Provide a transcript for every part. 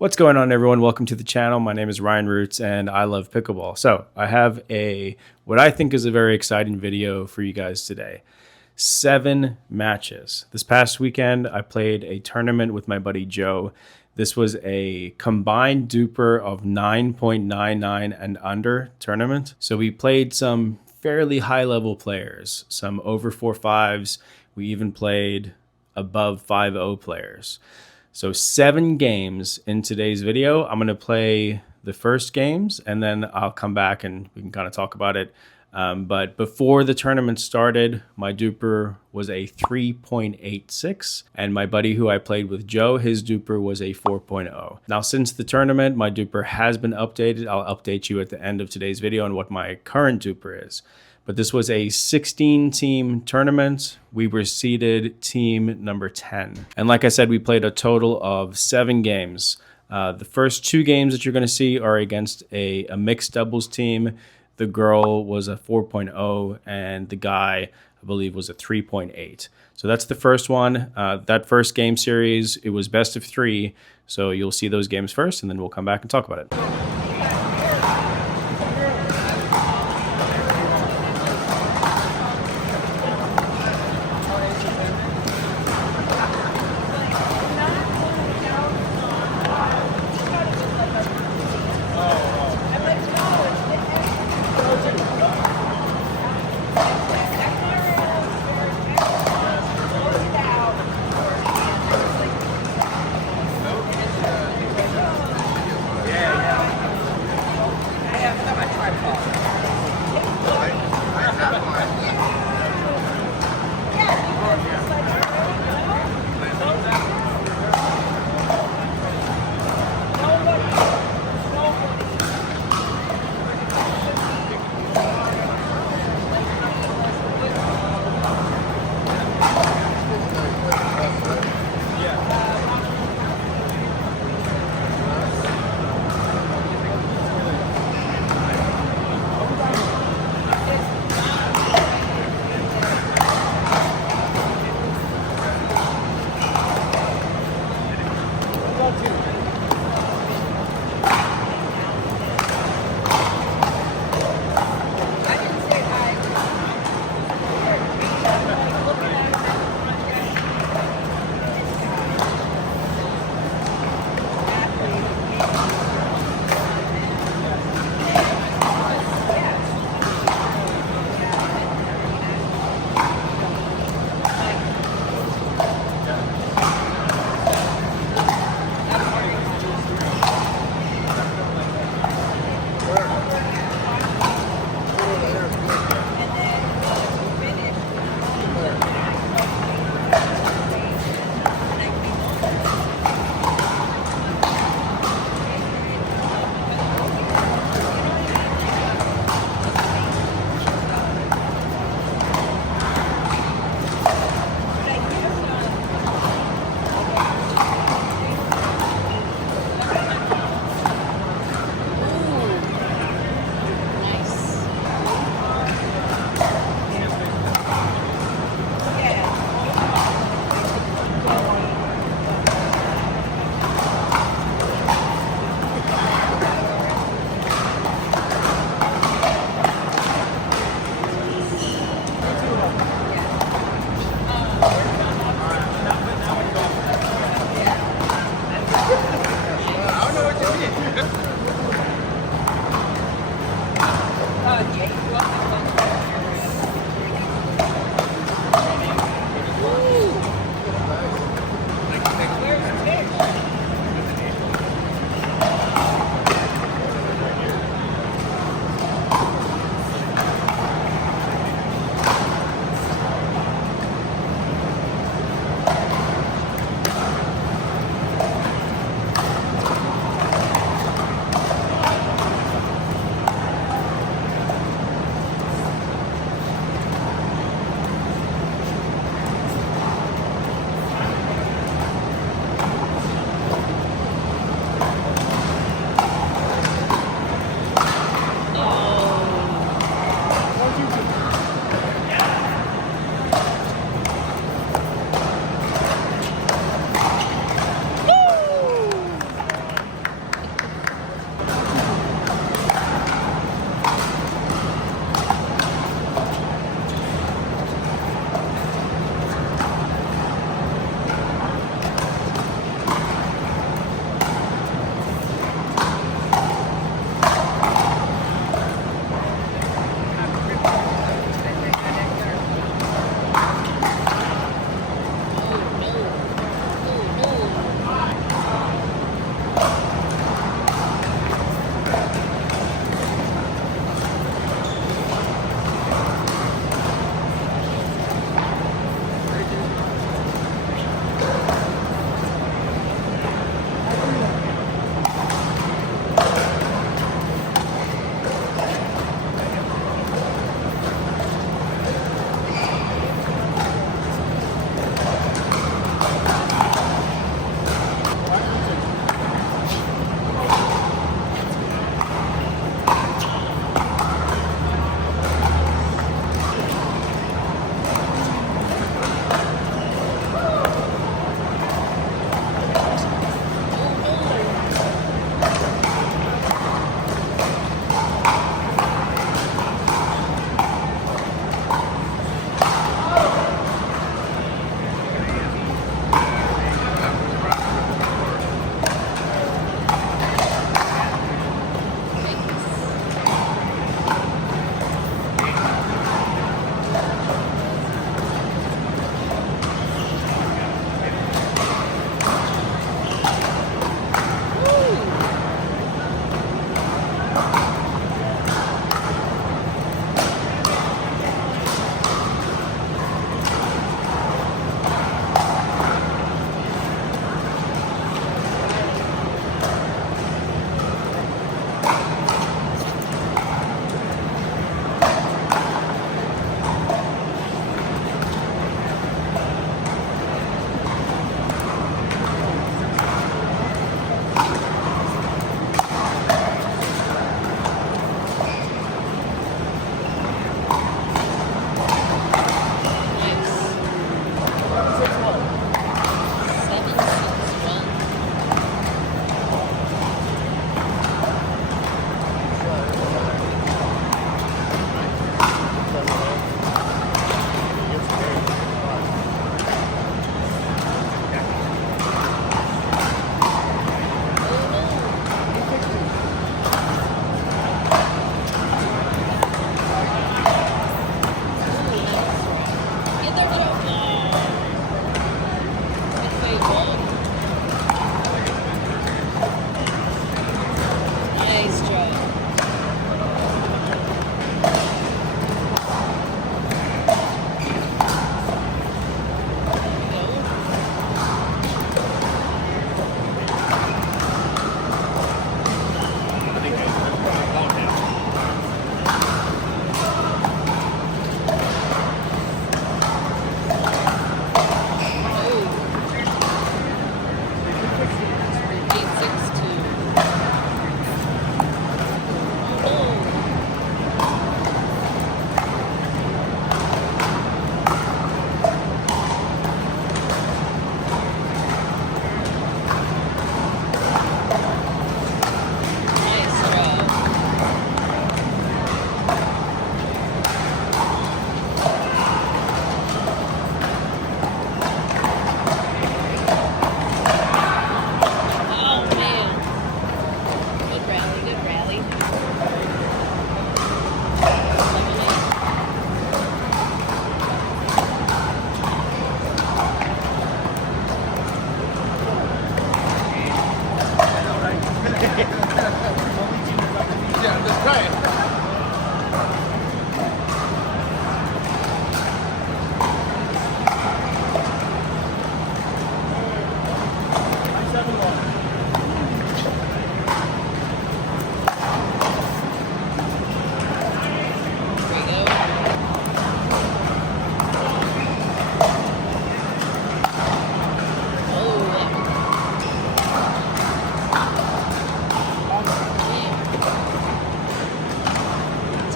What's going on, everyone? Welcome to the channel. My name is Ryan Roots and I love pickleball. So I have what I think is a very exciting video for you guys today. 7 matches. This past weekend, I played a tournament with my buddy Joe. This was a combined DUPR of 9.99 and under tournament. So we played some fairly high level players, some over 4.5s. We even played above 5.0 players. So 7 games in today's video. I'm going to play the first games and then I'll come back and we can kind of talk about it. But before the tournament started, my DUPR was a 3.86 and my buddy who I played with, Joe, his DUPR was a 4.0. Now, since the tournament, my DUPR has been updated. I'll update you at the end of today's video on what my current DUPR is. But this was a 16-team tournament. We were seeded team number 10. And like I said, we played a total of 7 games. The first 2 games that you're going to see are against a mixed doubles team. The girl was a 4.0 and the guy, I believe, was a 3.8. So that's the first one. That first game series, it was best of 3. So you'll see those games first and then we'll come back and talk about it.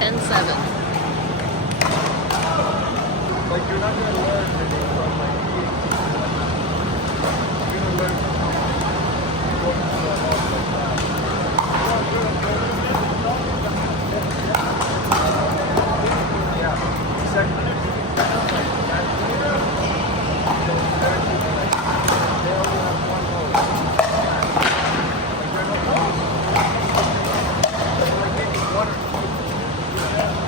10-7. Like you're not gonna learn anything from like kids. You're gonna learn from going to the house like that. Yeah. Second. They only have one hole. Like they're not like maybe one or two.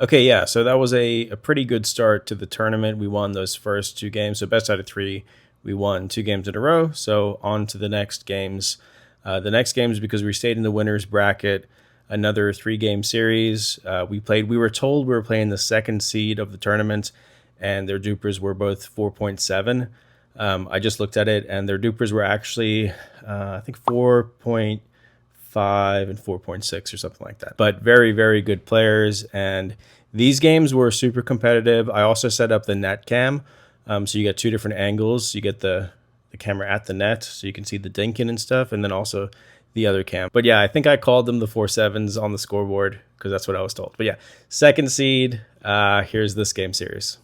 Okay, yeah, so that was a pretty good start to the tournament. We won those first 2 games. So best out of 3, we won 2 games in a row. So on to the next games. The next games, because we stayed in the winners bracket, another 3-game series. We were told we were playing the second seed of the tournament, and their DUPRs were both 4.7. I just looked at it, and their DUPRs were actually, I think 4.5 and 4.6 or something like that. But very, very good players. And these games were super competitive. I also set up the net cam. So you get 2 different angles. You get the camera at the net, so you can see the dinking and stuff, and then also the other cam. But yeah, I think I called them the 4.7s on the scoreboard because that's what I was told. But yeah, second seed. Here's this game series.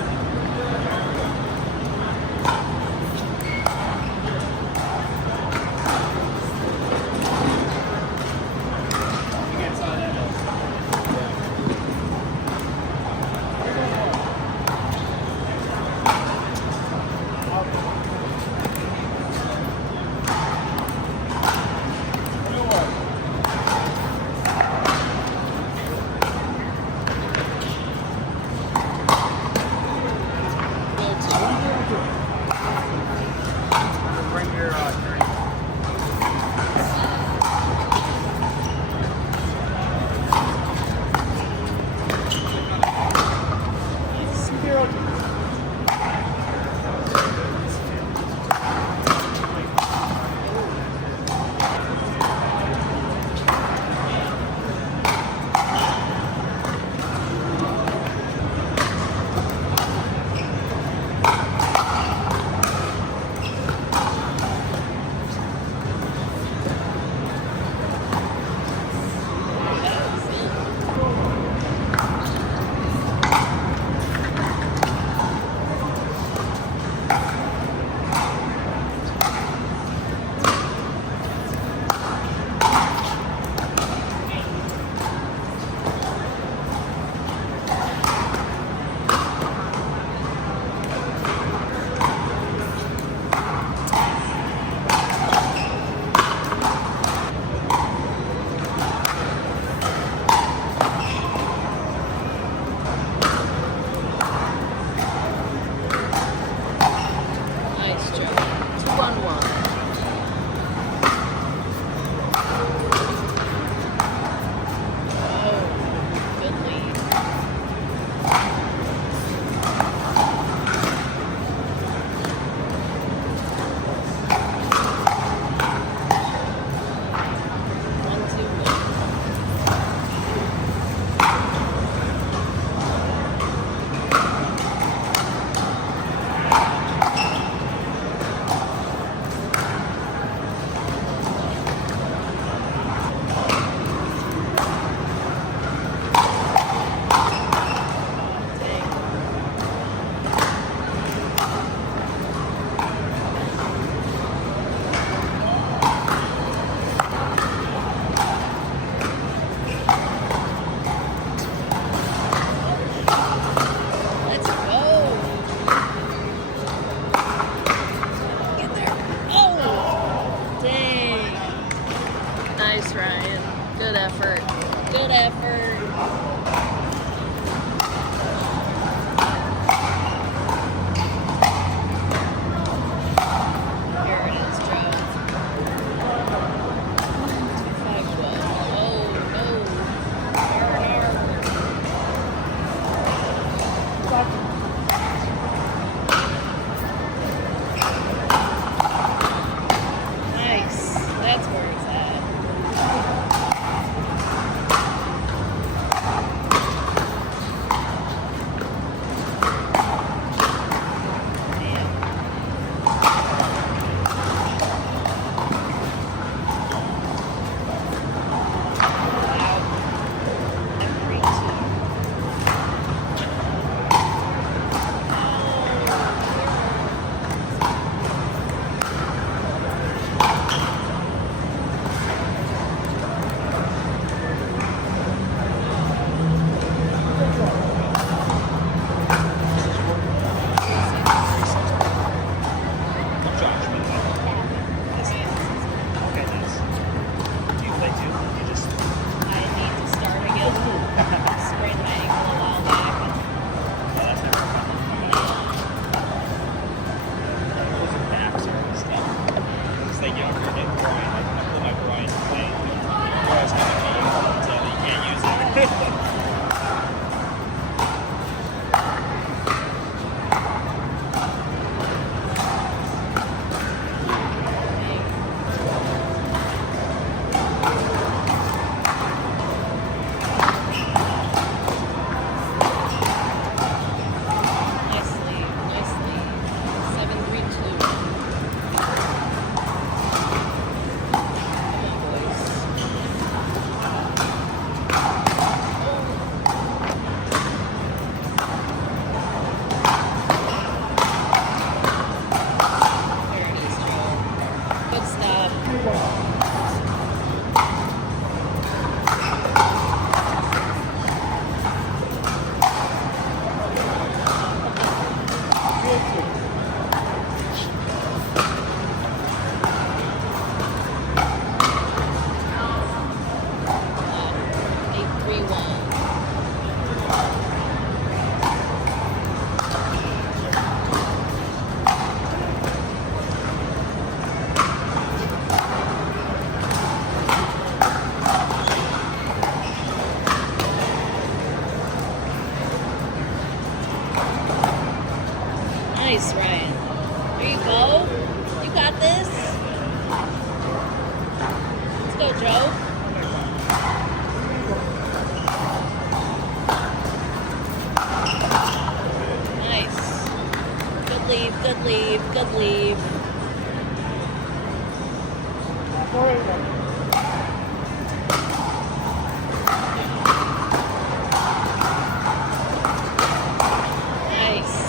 Joe? Nice. Good leave, good leave, good leave. Nice.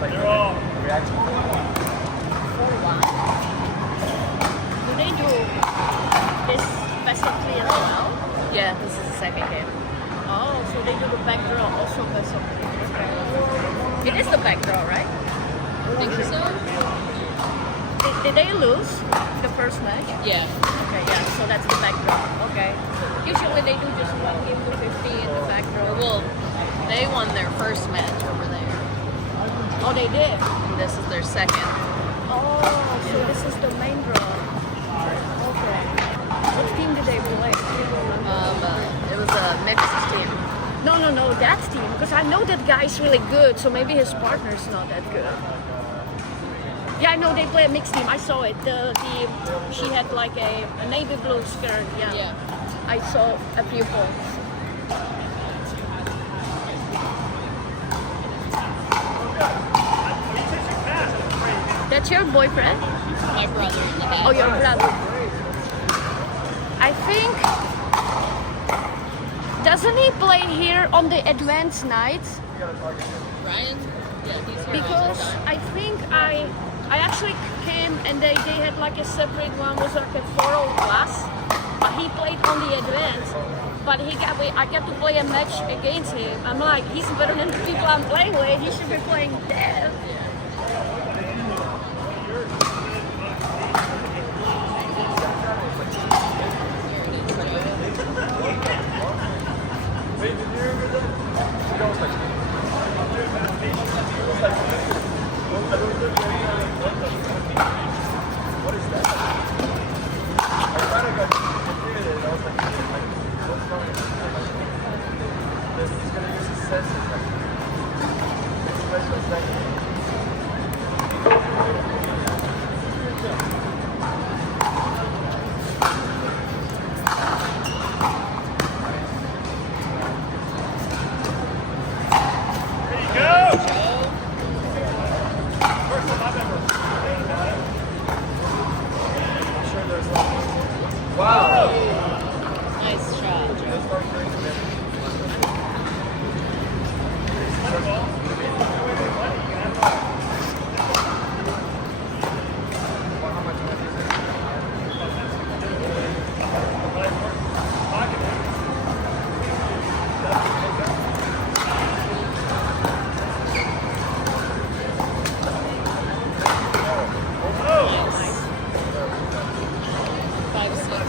like the reaction. Do they do this best of 3 as well? Yeah, this is the second game. Oh, so they do the back draw also best of 3. Okay. It is the back draw, right? Think so? Did they lose the first match? Yeah. Okay, yeah, so that's the back draw. Okay. Usually they do just 1 game to 50 in the back draw. Well, they won their first match over there. Oh, they did? This is their second. Oh, so this is the main draw. Okay. What team did they play? It was a mixed team. No, that team. Because I know that guy's really good, so maybe his partner's not that good. Yeah, I know they play a mixed team. I saw it. She had like a navy blue skirt. Yeah. I saw a few points. That's your boyfriend? My brother. Oh, your brother. I think. Doesn't he play here on the advanced nights? Ryan? Yeah, he's here Because all the time. I think I actually came and they had like a separate one, was like a 4.0 class. But he played on the advanced. But I got to play a match against him. I'm like, he's better than the people I'm playing with. He should be playing there. What is that? I thought I got confused and I was like, what's wrong with this? He's gonna use his senses like special senses. Nice shot, Joe. Five, six.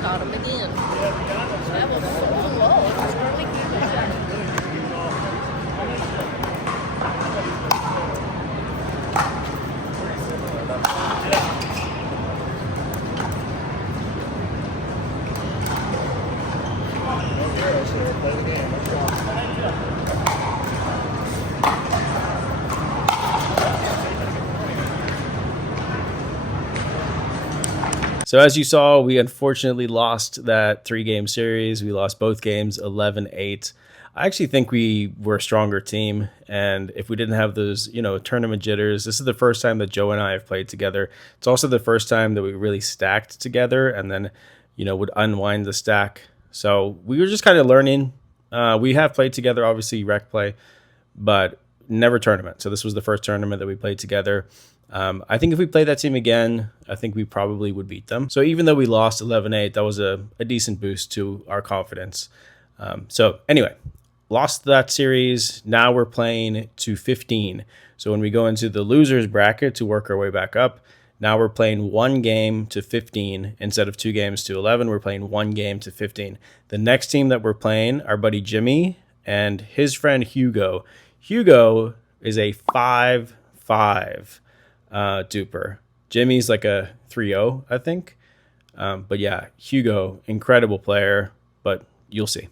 Caught him again. So as you saw, we unfortunately lost that 3-game series. We lost both games 11-8. I actually think we were a stronger team, and if we didn't have those, tournament jitters, this is the first time that Joe and I have played together. It's also the first time that we really stacked together and then, would unwind the stack. So we were just kind of learning. We have played together, obviously rec play, but never tournament. So this was the first tournament that we played together. I think if we played that team again, I think we probably would beat them. So even though we lost 11-8, that was a decent boost to our confidence. So anyway, lost that series. Now we're playing to 15. So when we go into the losers bracket to work our way back up, now we're playing 1 game to 15 instead of 2 games to 11. We're playing 1 game to 15. The next team that we're playing, our buddy Jimmy and his friend Hugo. Hugo is a 5-5 DUPR. Jimmy's like a 3-0, I think. But yeah, Hugo, incredible player, but you'll see.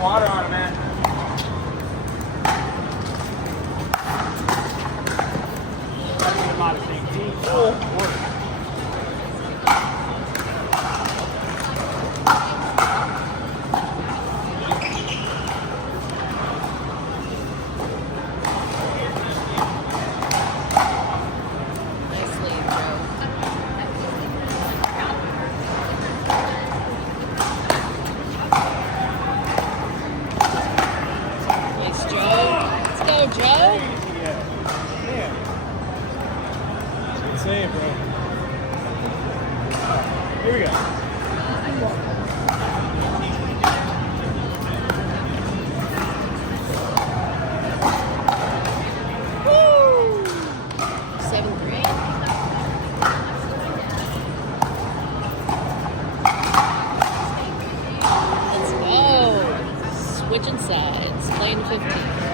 Water on it, man. Insane, bro. Here we go. Woo! 7-3. Let's go. Switching sides. Playing 15.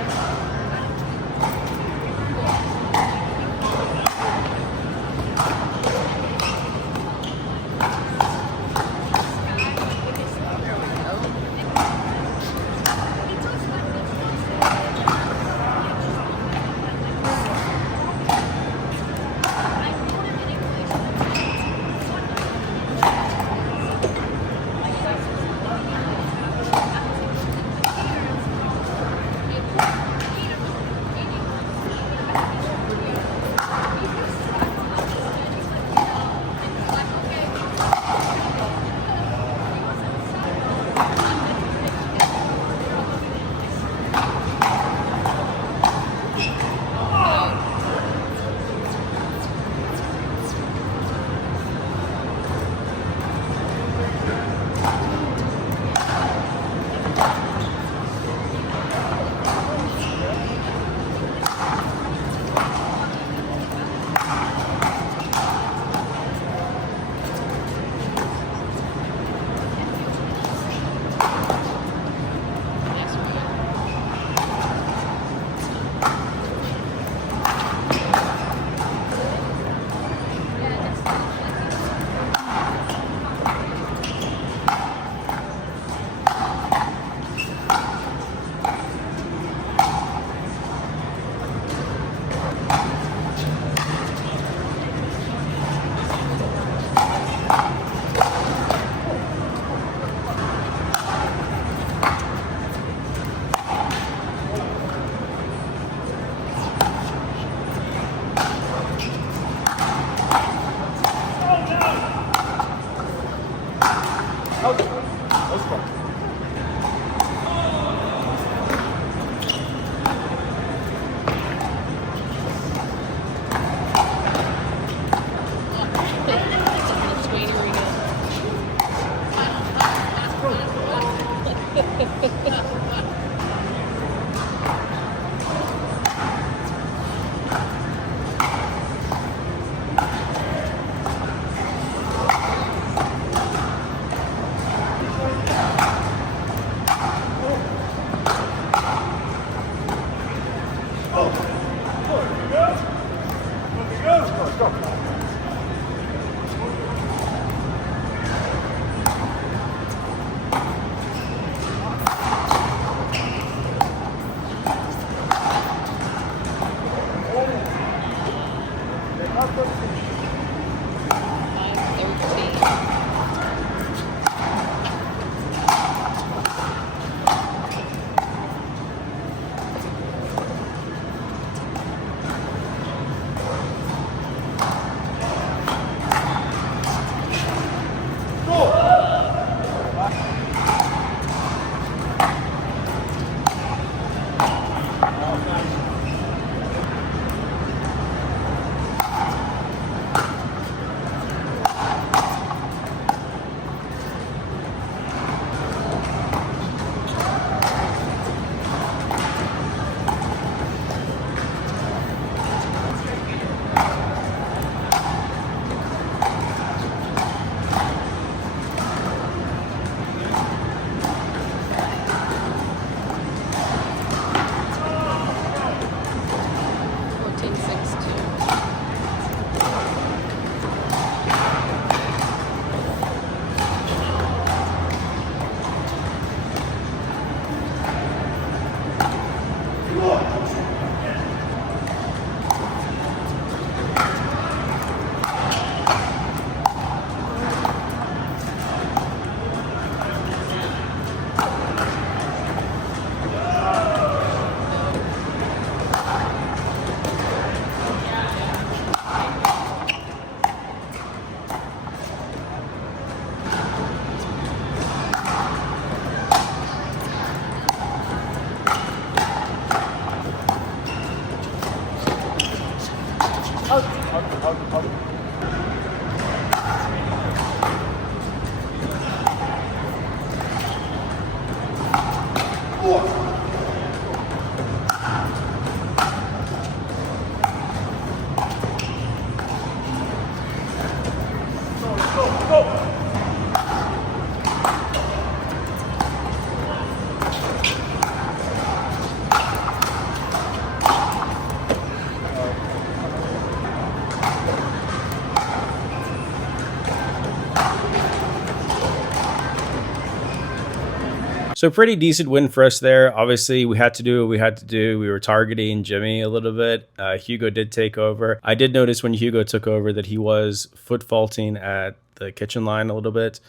So pretty decent win for us there. Obviously, we had to do what we had to do. We were targeting Jimmy a little bit. Hugo did take over. I did notice when Hugo took over that he was foot faulting at the kitchen line a little bit,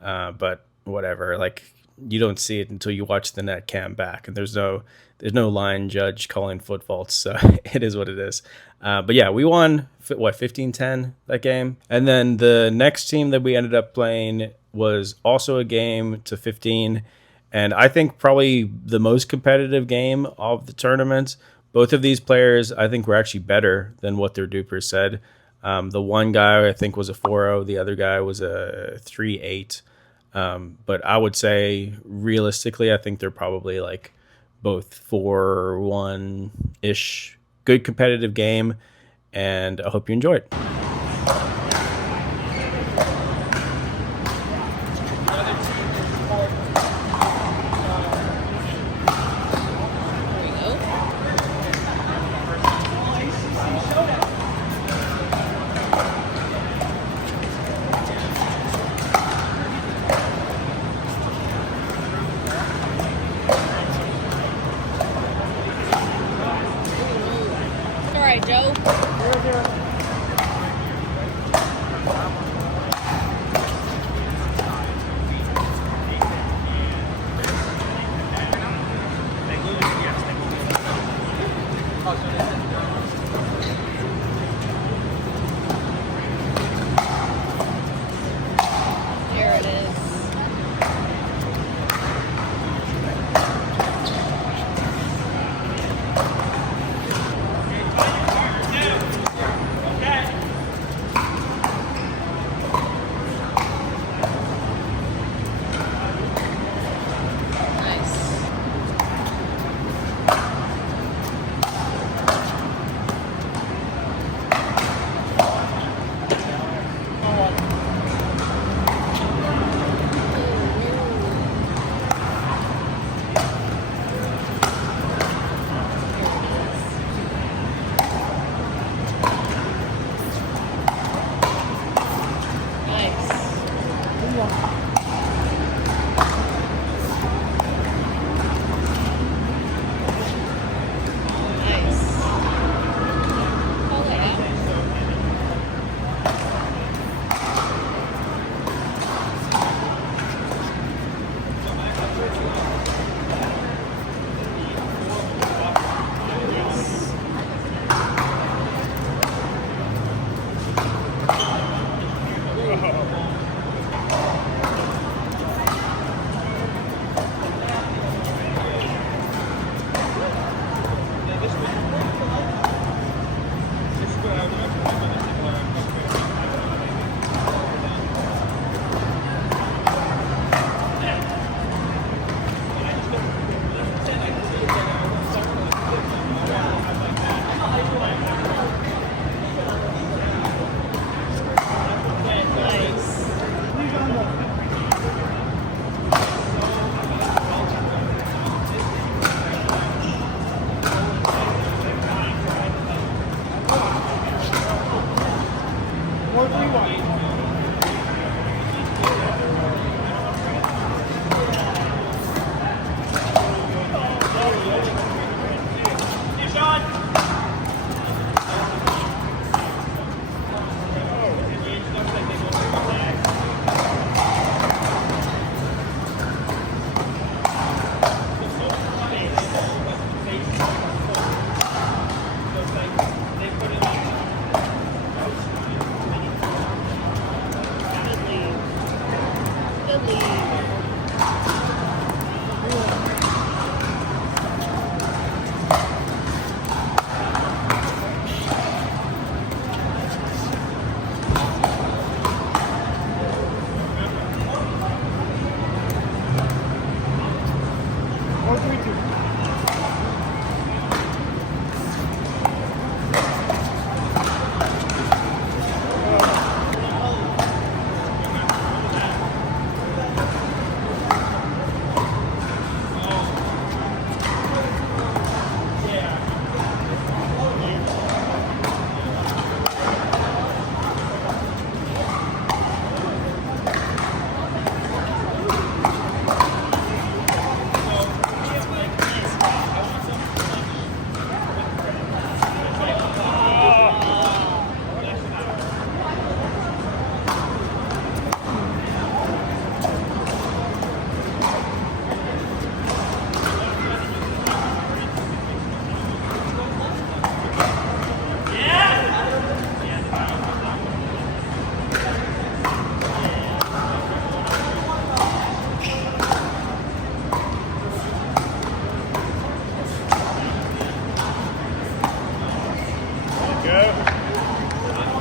but whatever. Like, you don't see it until you watch the net cam back, and there's no line judge calling foot faults, so it is what it is. But yeah, we won, 15-10 that game. And then the next team that we ended up playing was also a game to 15. And I think probably the most competitive game of the tournament. Both of these players, I think, were actually better than what their dupers said. The one guy, I think, was a 4.0. The other guy was a 3.8. But I would say, realistically, I think they're probably like both 4-1-ish. Good competitive game. And I hope you enjoy it. All right, Joe. Here it is.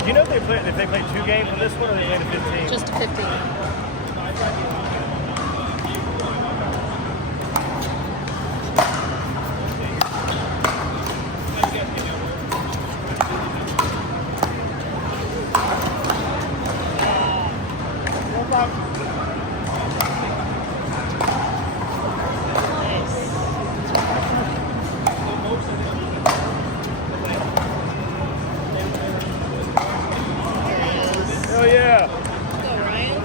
Do you know if they played 2 games on this one or they played a 15? Just 15. Hell yeah! Go, Ryan.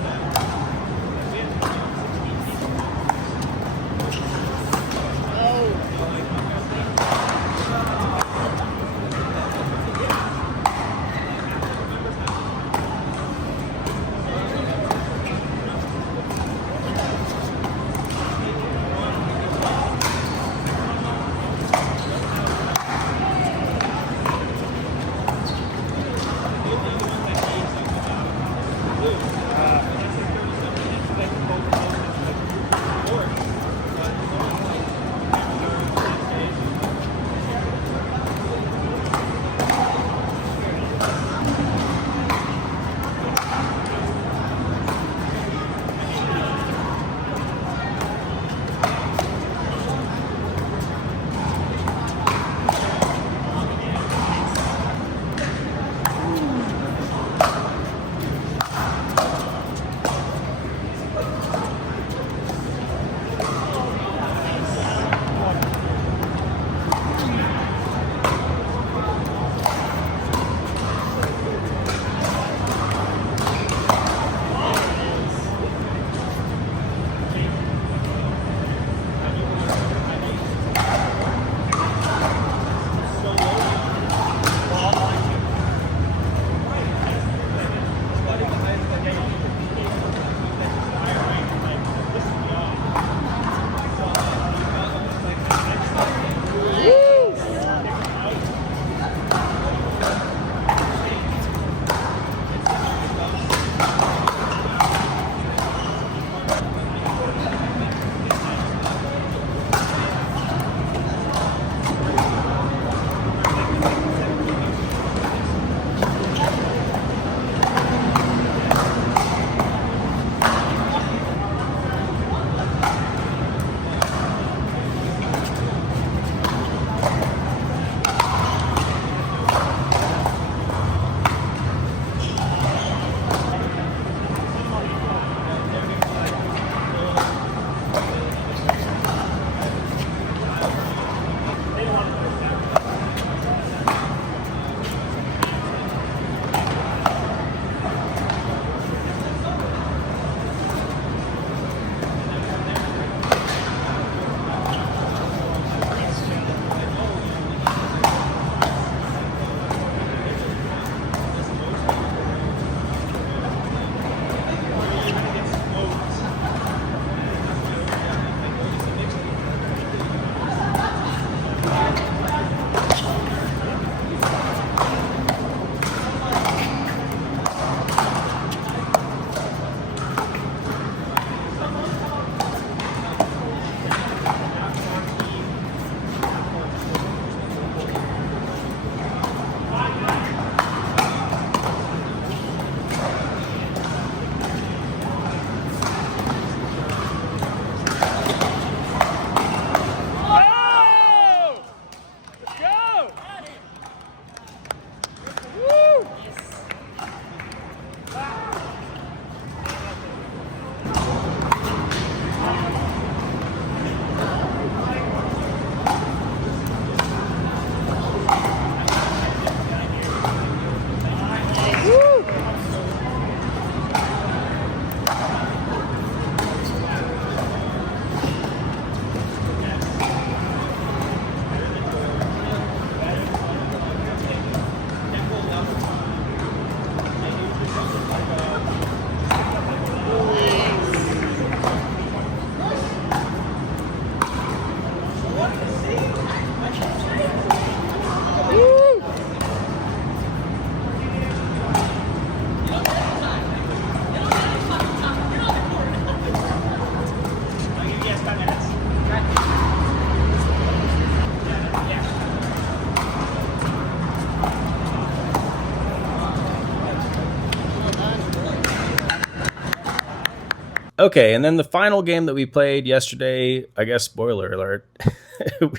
Okay, and then the final game that we played yesterday, I guess, spoiler alert,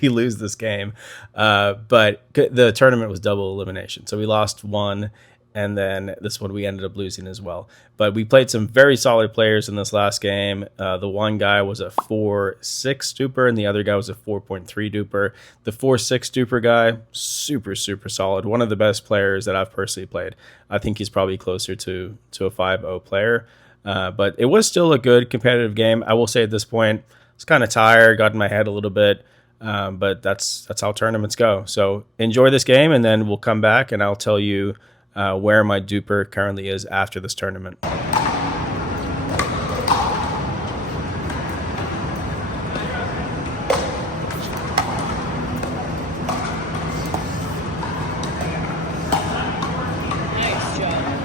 we lose this game. But the tournament was double elimination. So we lost one, and then this one we ended up losing as well. But we played some very solid players in this last game. The one guy was a 4.6 DUPR, and the other guy was a 4.3 DUPR. The 4.6 DUPR guy, super, super solid. One of the best players that I've personally played. I think he's probably closer to a 5.0 player. But it was still a good competitive game. I will say at this point, I was kind of tired, got in my head a little bit, but that's how tournaments go. So enjoy this game, and then we'll come back and I'll tell you where my DUPR currently is after this tournament. Nice job.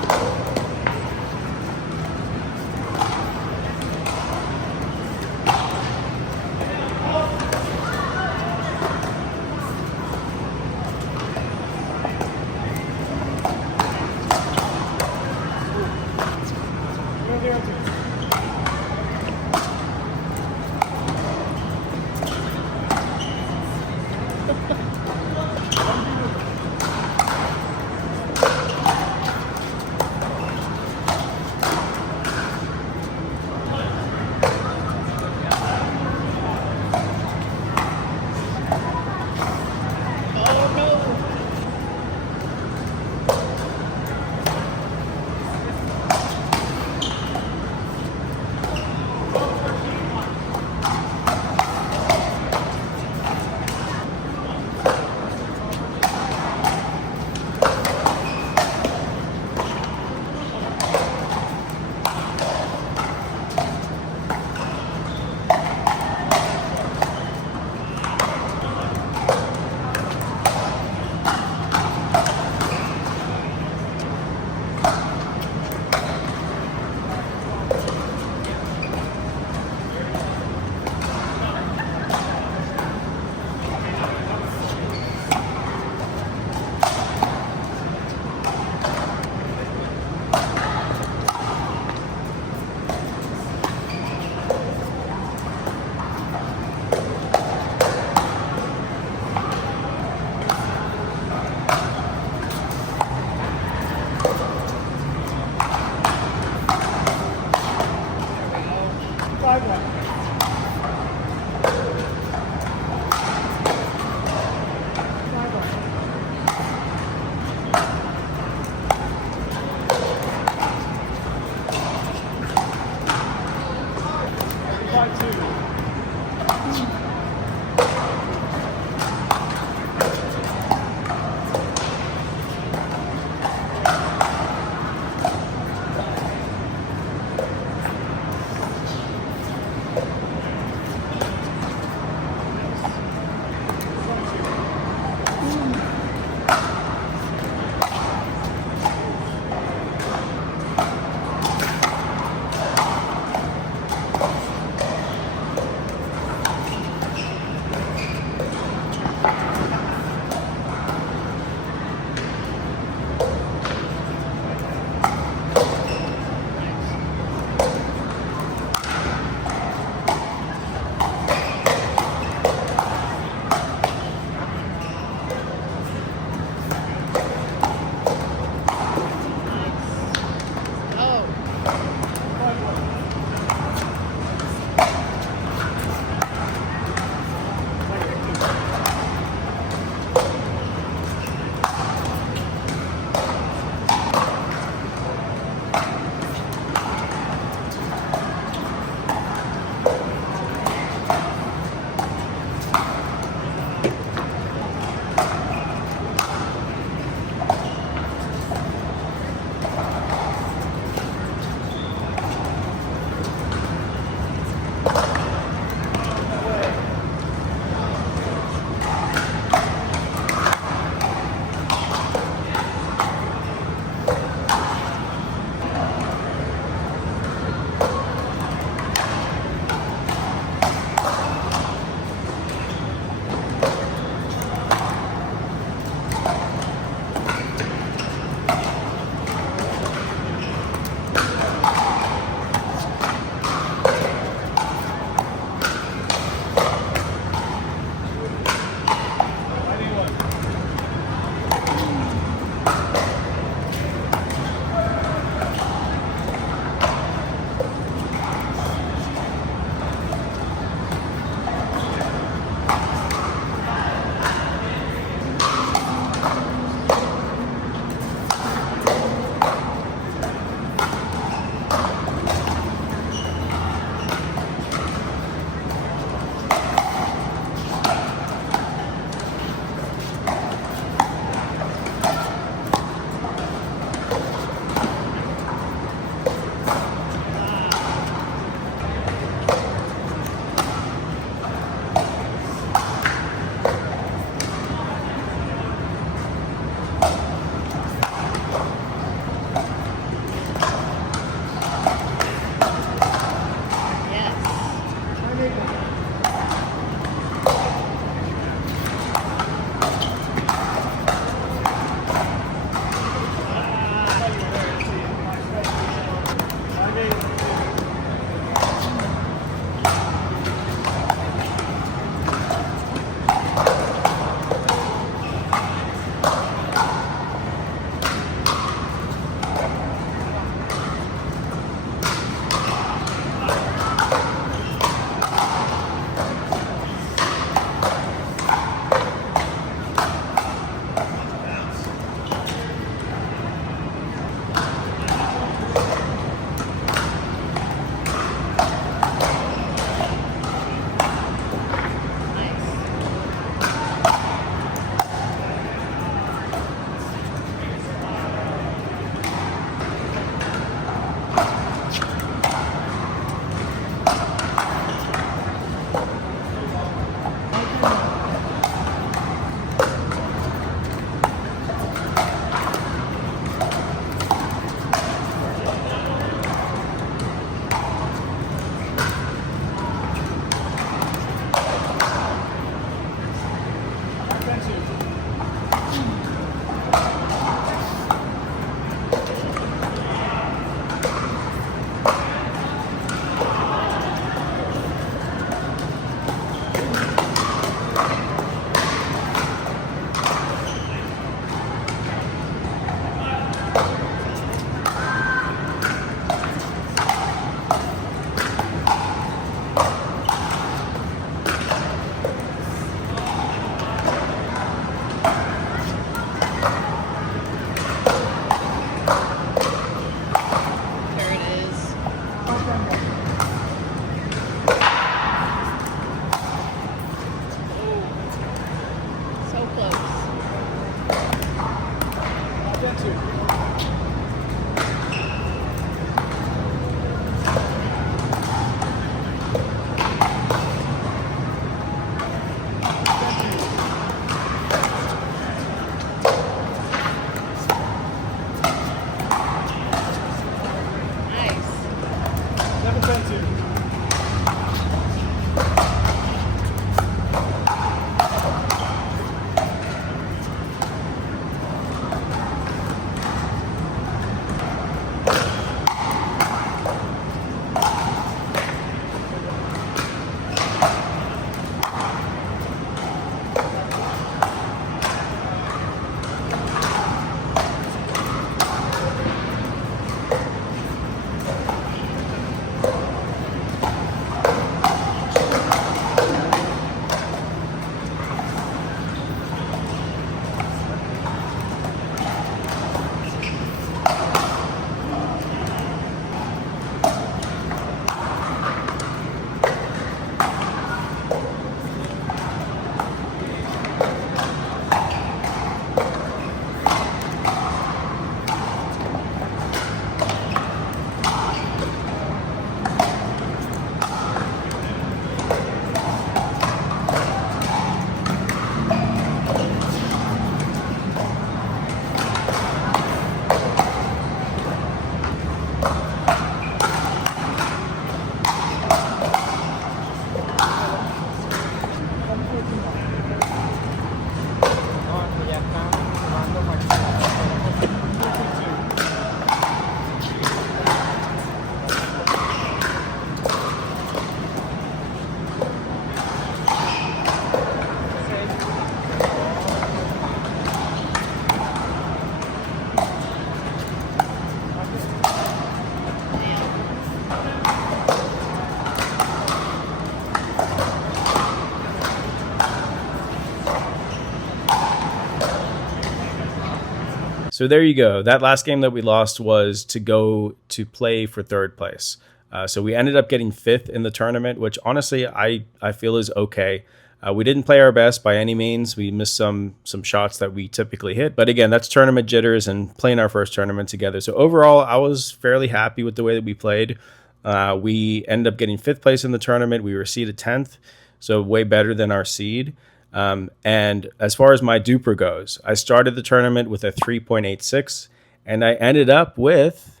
So there you go. That last game that we lost was to go to play for third place. So we ended up getting 5th in the tournament, which honestly I feel is okay. We didn't play our best by any means. We missed some shots that we typically hit. But again, that's tournament jitters and playing our first tournament together. So overall, I was fairly happy with the way that we played. We ended up getting 5th place in the tournament. We were seeded 10th, so way better than our seed. And as far as my DUPR goes, I started the tournament with a 3.86, and I ended up with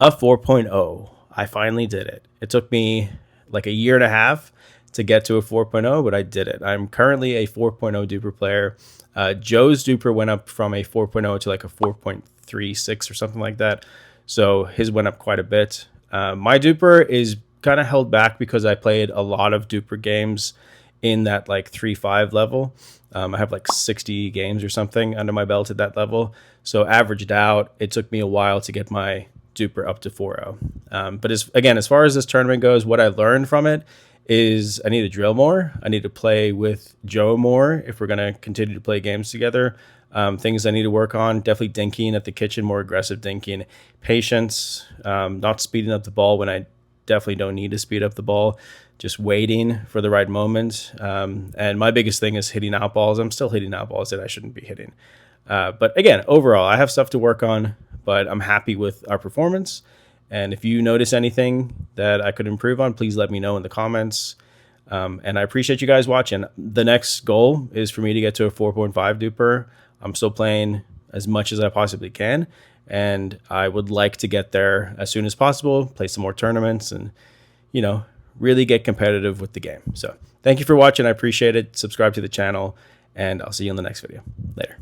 a 4.0. I finally did it. It took me like a year and a half to get to a 4.0, but I did it. I'm currently a 4.0 DUPR player. Joe's DUPR went up from a 4.0 to like a 4.36 or something like that. So his went up quite a bit. My DUPR is kind of held back because I played a lot of DUPR games in that like 3.5 level. I have like 60 games or something under my belt at that level. So averaged out, it took me a while to get my DUPR up to 4.0. But as far as this tournament goes, what I learned from it is I need to drill more. I need to play with Joe more if we're going to continue to play games together. Things I need to work on, definitely dinking at the kitchen, more aggressive dinking. Patience, not speeding up the ball when I definitely don't need to speed up the ball. Just waiting for the right moment. And my biggest thing is hitting out balls. I'm still hitting out balls that I shouldn't be hitting. But again, overall, I have stuff to work on, but I'm happy with our performance. And if you notice anything that I could improve on, please let me know in the comments. And I appreciate you guys watching. The next goal is for me to get to a 4.5 DUPR. I'm still playing as much as I possibly can, and I would like to get there as soon as possible, play some more tournaments, and, you know, really get competitive with the game. So thank you for watching. I appreciate it. Subscribe to the channel, and I'll see you in the next video. Later.